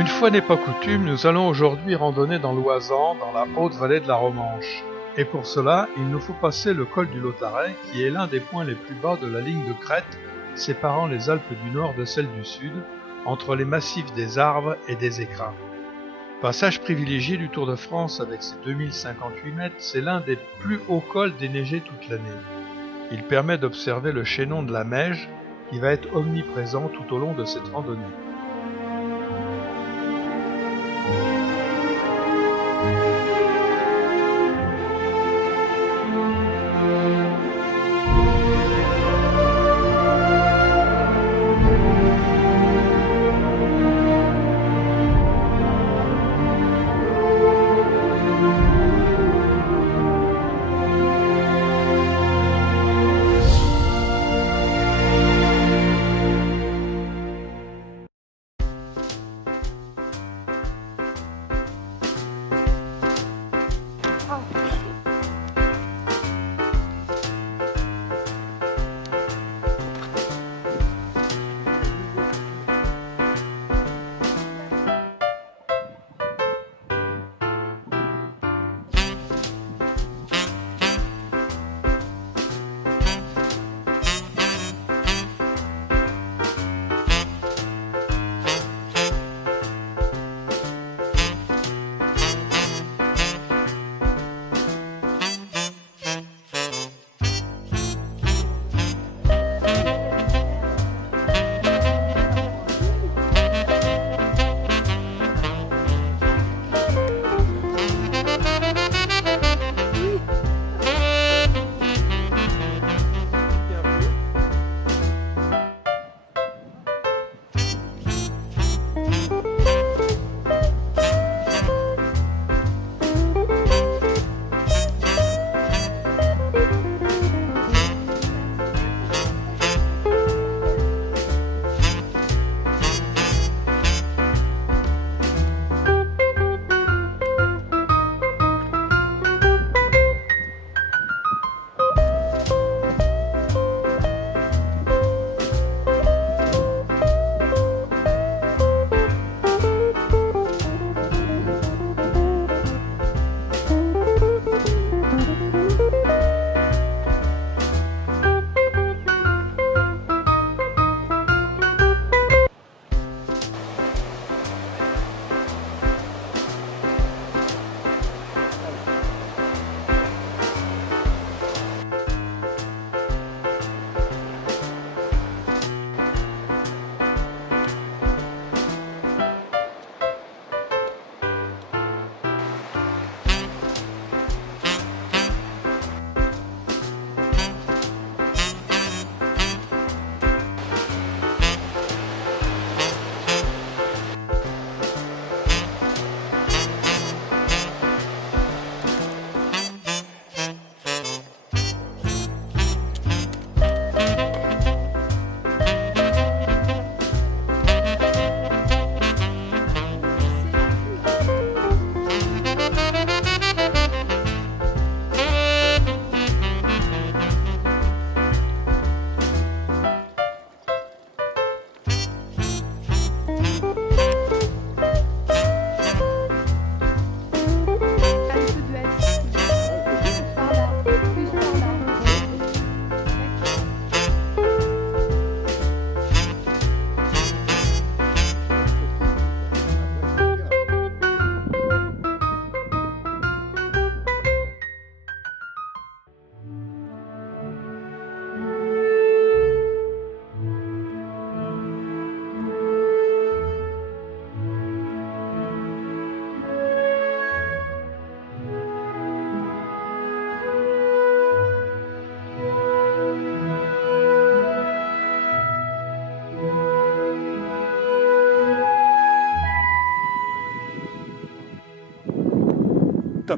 Une fois n'est pas coutume, nous allons aujourd'hui randonner dans l'Oisans, dans la haute vallée de la Romanche. Et pour cela, il nous faut passer le col du Lautaret, qui est l'un des points les plus bas de la ligne de crête, séparant les Alpes du Nord de celles du Sud, entre les massifs des Arves et des Écrins. Passage privilégié du Tour de France avec ses 2058 mètres, c'est l'un des plus hauts cols déneigés toute l'année. Il permet d'observer le chaînon de la Meije, qui va être omniprésent tout au long de cette randonnée.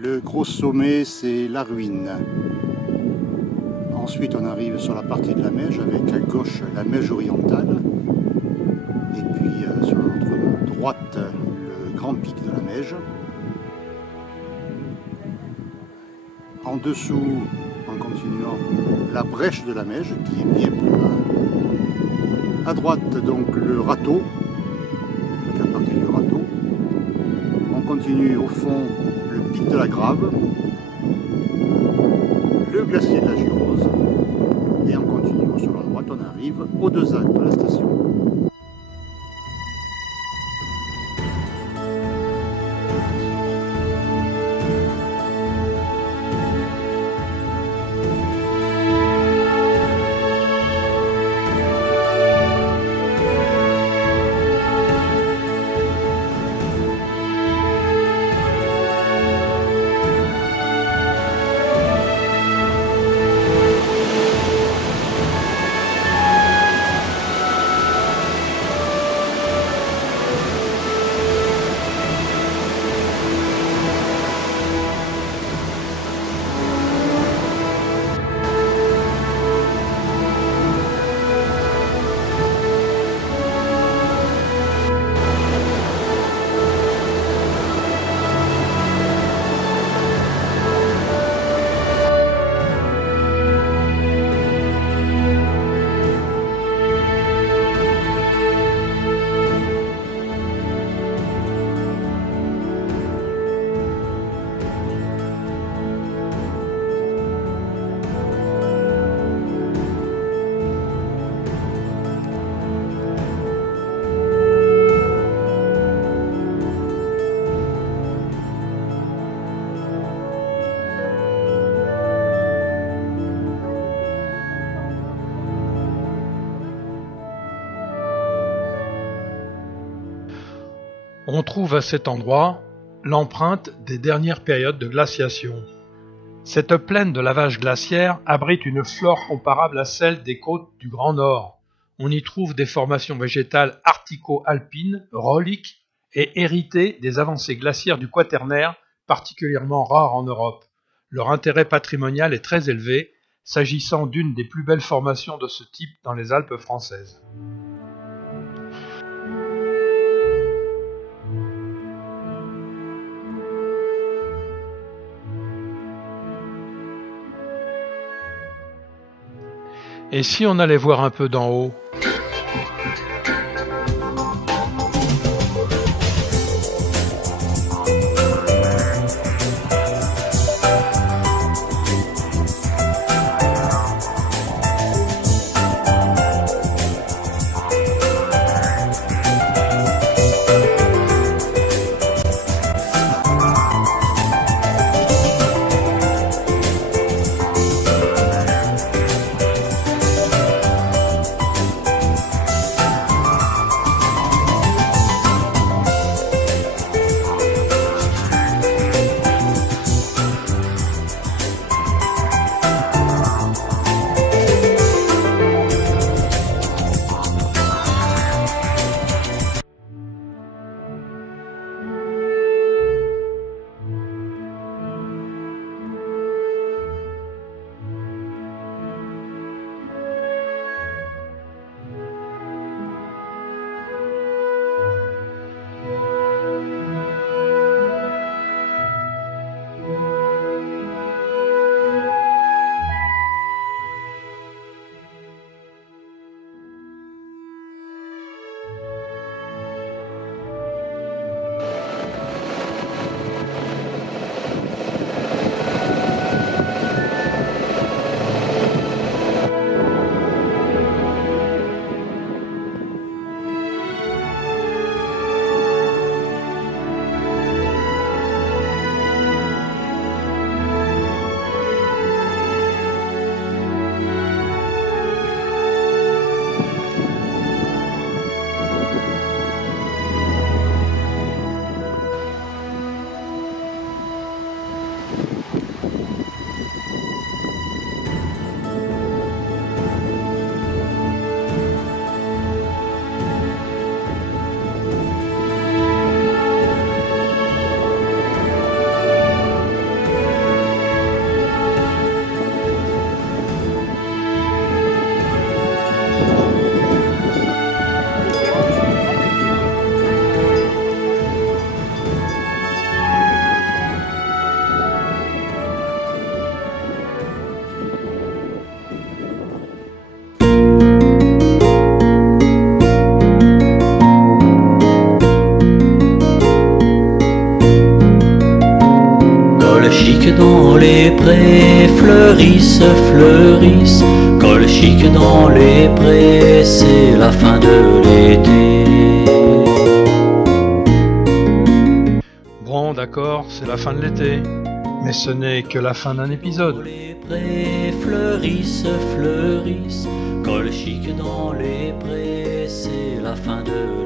Le gros sommet, c'est la ruine. Ensuite, on arrive sur la partie de la Meije, avec à gauche la Meije orientale. Et puis, sur notre droite, le grand pic de la Meije. En dessous, en continuant, la brèche de la Meije, qui est bien plus bas. À droite, donc, le râteau, toute la partie du râteau. continue au fond le pic de la Grave, le glacier de la Girose, et en continuant sur la droite, on arrive aux deux actes de la station. On trouve à cet endroit l'empreinte des dernières périodes de glaciation. Cette plaine de lavage glaciaire abrite une flore comparable à celle des côtes du Grand Nord. On y trouve des formations végétales artico-alpines, rauliques et héritées des avancées glaciaires du Quaternaire, particulièrement rares en Europe. Leur intérêt patrimonial est très élevé, s'agissant d'une des plus belles formations de ce type dans les Alpes françaises. Et si on allait voir un peu d'en haut ? chic dans les prés, fleurissent, fleurissent. Col chic dans les prés, c'est la fin de l'été. Bon, d'accord, c'est la fin de l'été. Mais ce n'est que la fin d'un épisode. Les prés fleurissent, fleurissent. Col chic dans les prés, c'est la fin de